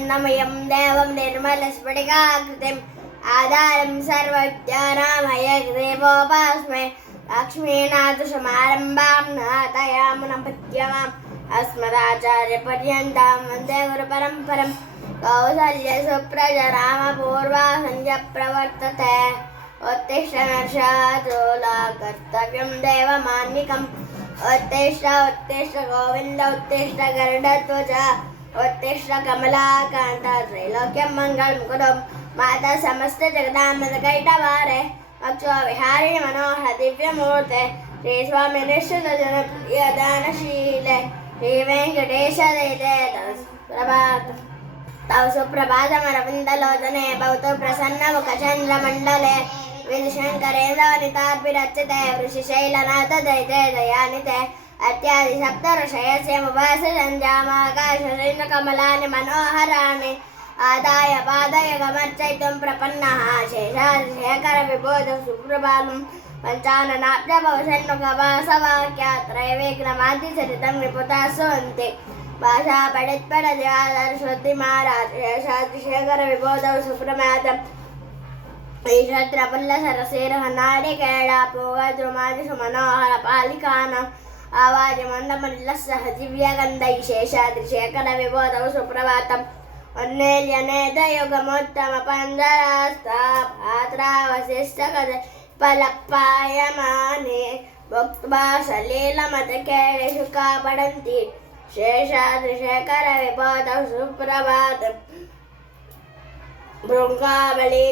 ज्ञानानन्दमयं देवं निर्मलस्फटिकाकृतिम् आधारं सर्वज्ञानामयग्रीवोपास्महे लक्ष्मीनाथसमारम्भां नाथयामुनमध्यमाम् अस्मदाचार्यपर्यन्तां वन्दे गुरुपरम्परां कौसल्यसुप्रजरामपूर्वा सन्ध्या प्रवर्तते उत्तिष्ठ नरशार्दूला कर्तव्यं देवमान्निकम् उत्तिष्ठ उत्तिष्ठ गोविन्द उत्तिष्ठ गरुडध्वज उत्तिष्ठ कमलाकान्ता त्रैलोक्यं मङ्गलं कुरु माता समस्त जगदाम्बकैटवारे अक्षो विहारिणि मनोहर दिव्यमूर्ते श्री स्वामी निश्चित जनप्रिय दानशीले श्री वेंकटेश देते तव सुप्रभातमरविन्दलोचने भवतु प्रसन्नमुखचन्द्रमण्डले विधिशङ्करेन्द्रवनितार्पिरच्यते वृषिशैलनाथ दैते दयानिते अत्यादि सप्तऋषयस्य मुभासजञ्जामाकाशरेन्द्रकमलानि मनोहराणि आदाय पादाय गमर्चयितुं प्रपन्नः शेषाशेखरविबोध सुप्रभातं पञ्चाननाब्जभवषण्मुखवासवाक्यात्रैवेग्नमादिचरितं निपुताः सुवन्ति भाषा पठित्परदिवादर्शोद्धि महाराज शेषाद्रिशेखरविबोधौ सुप्रभातम् ईशत्रपुल्लसरसेरहनारिकेळापूगद्रुमादिषु मनोहरपालिकानाम् आवाजमण्डमल्लसह दिव्यगन्धैः शेषाद्रिशेखरविबोधौ सुप्रभातम् अन्नेल्यनेदयुगमोत्तमपञ्जरास्तापात्रावशिष्टकद फलपायमाने भुक्त्वा सलीलमतकेळिषु कापडन्ति शेषाद्रिशेखरविबोधौ सुप्रभातम् भृङ्गावली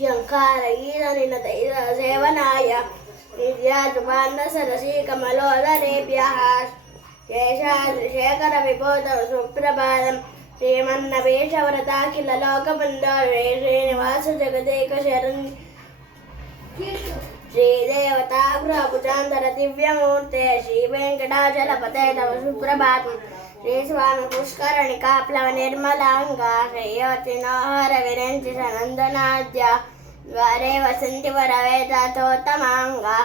झङ्कारगीतनिनदैसेवनाय नित्याजुबान्धसरसी कमलोदरेभ्यः शेषाद्रिशेखरविबोधौ सुप्रभातं श्रीमन्नवेशव्रताखिललोकबन्धो श्रीनिवास जगदेकशरण्य श्रीदेवतागृहभुजान्तर दिव्यमूर्ते श्रीवेङ्कटाचलपते तव सुप्रभातं श्रीस्वामी पुष्करणिका प्लवनिर्मलाङ्गा श्रेयवतिनोहर विरञ्चि सनन्दनाद्या द्वारे वसन्ति वरवेदातोत्तमाङ्गा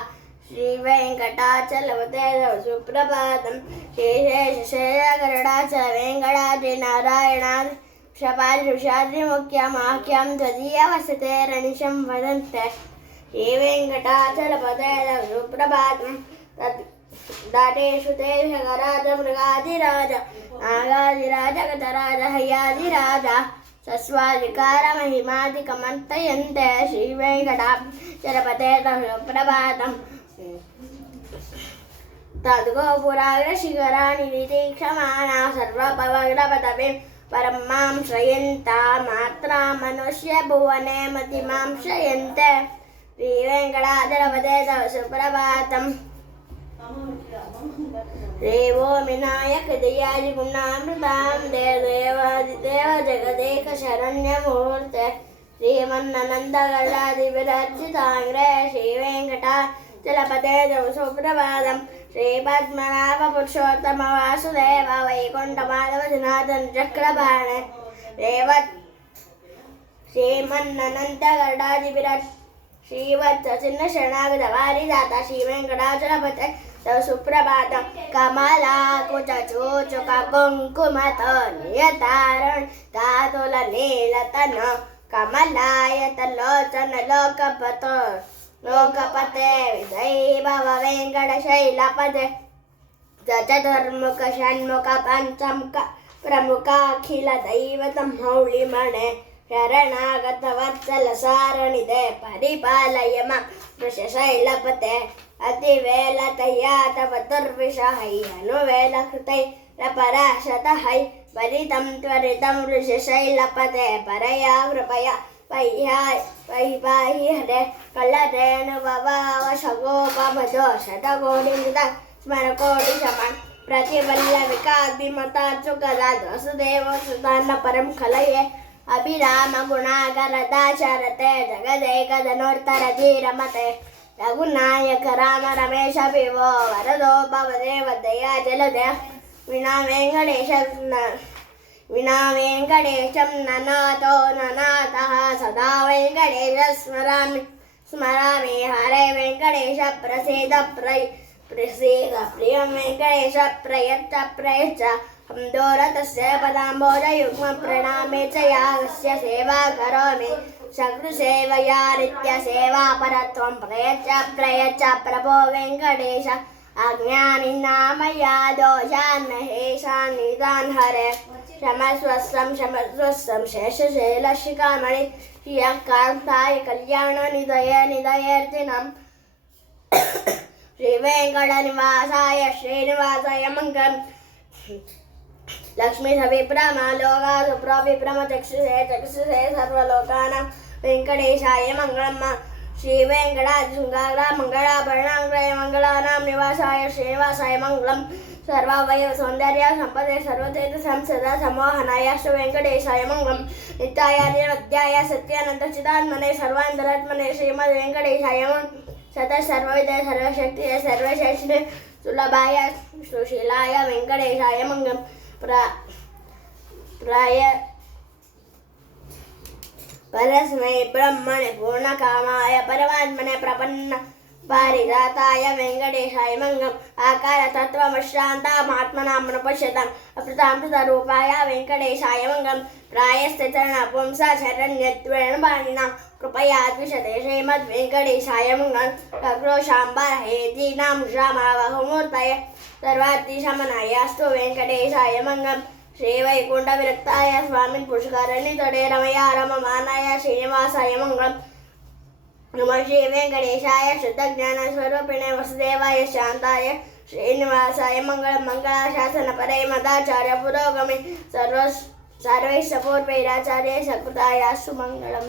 श्रीवेङ्कटाचलपते तव सुप्रभातं श्रीशेषशैलगरुडाचल वेङ्कटाद्रिनारायणाद् शपाद्रिषाद्रिमुख्यमाख्यां त्वदीयवसतेरनिशं वदन्ते श्रीवेङ्कटाचलपते तव सुप्रभातं दाटेषु ते शगराज मृगाधिराज नागाधिराज गतराज हयाधिराज सस्वाधिकारमहिमादिकमर्तयन्ते श्रीवेङ्कटाचलपते तव सुप्रभातम् तद्गोपुराग्रशिखराणि निरीक्षमाणा सर्वपवग्रपदवीं परं मां श्रयन्ता मात्रा मनुष्यभुवने मतिमां श्रयन्ते श्रीवेङ्कटाचलपते तव सुप्रभातम् देवो विनायक दयादिगुणामृतां देवादिदेव जगदेकशरण्यमूर्ते श्रीमन्ननन्दगल्लादिविरचिताङ्ग्रे श्रीवेङ्कटाचलपते तव सुप्रभातं श्रीपद्मनाभपुरुषोत्तम वासुदेव वैकुण्ठमाधव जनार्दन चक्रपाणे श्रीमन्ननन्दगल्लादिविरच श्रीवत्सचिन्नशरणागतवारिदाता श्रीवेङ्कटाचलपते तव सुप्रभातं कमलाकुचूचुककुङ्कुमतो नियतारुण तातुलनीलतन कमलायतलोचन लोकपते विजयीभव वेङ्कटशैलपते चतुर्मुख षण्मुख पञ्चमुख प्रमुखाखिल दैवतं मौलिमणे शरणागतवत्सल सारणिदे परिपालय मां वृषशैलपते अतिवेलतया तव दुर्विषहै अनुवेलकृतैरपराशतहै वरितं त्वरितं वृषशैलपते परया कृपया पाहि हरे कलरेणुववावशगोपमधो शतकोटिमृत स्मरकोटिशमन् प्रतिवल्लविकाद्विमतार्चुकदाद् वसुदेवसुतान्न परं कलये अभिराम गुणागरदाचरते जगदेकधनुर्तर धीरमते रघुनायक राम रमेश विभो वरदो भवदेव दया जलदे विना वेङ्कटेशं ननातो ननातः सदा वेङ्कटेश स्मरामि हरे वेङ्कटेश प्रसीद प्रसीद प्रियं वेङ्कटेश प्रयच्छ प्रयच्छ हम दोरतस्य पदाम्बोजयुग्मं प्रणामे च यागस्य सेवा करोमि सकृसेवया नित्यसेवापरत्वं प्रयच्छ प्रयच्छ प्रभो वेङ्कटेश अज्ञानिनामया दोषान् निदान् हरे क्षमस्वस्तं शेषशैलशिखामणि यः कान्ताय कल्याणनिधये निधयेऽर्थिनम् श्रीवेङ्कटनिवासाय श्रीनिवासाय मङ्गलम् लक्ष्मी सविप्रमा लोका सुप्रविप्रमा चक्षुषे चक्षुषे सर्वलोकानां वेङ्कटेशाय मङ्गलम् श्रीवेङ्कटाद्रिशृङ्गारा मङ्गलाभरणाङ्गलय मङ्गलानां निवासाय श्रीनिवासाय मङ्गलम् सर्वावयव सौन्दर्य सम्पदे सर्वतीर्थ संसदा सम्मोहनाय वेङ्कटेशाय मङ्गलम् नित्याय निरवध्याय सत्यानन्दचिदात्मने सर्वान्तरात्मने श्रीमद्वेङ्कटेशाय सतः सर्वविदय सर्वशक्तिय सर्वशक्तिने सुलभाय सुशीलाय वेङ्कटेशाय मङ्गलम् प्राय परस्मै ब्रह्मणे पूर्णकामाय परमात्मने प्रपन्न पारिजाताय वेङ्कटेशाय मङ्गलम् आकारतत्त्वमश्रान्तामात्मनामनुपश्यताम् अप्रतामृतरूपाय वेङ्कटेशाय मङ्गलम् प्रायस्थितनपुंसा शरण्यत्वेन पाणिनां कृपया द्विषते श्रीमद्वेङ्कटेशाय मङ्गलम् अक्रोशाम्बरहेतीनां श्रामावहुमूर्तये सर्वार्थिशमनाय अस्तु वेङ्कटेशाय मङ्गलम् श्रीवैकुण्ठविरक्ताय स्वामिन् पुष्करणितटे रमया रममानाय श्रीनिवासाय मङ्गलम् नमः श्रीवेङ्कटेशाय शुद्धज्ञानस्वरूपिणे वसुदेवाय शान्ताय श्रीनिवासाय मङ्गलम् मङ्गलाशासनपरे मदाचार्य पुरोगमे सर्वैश्च पूर्वैराचार्यै सकृताय सुमङ्गलम्।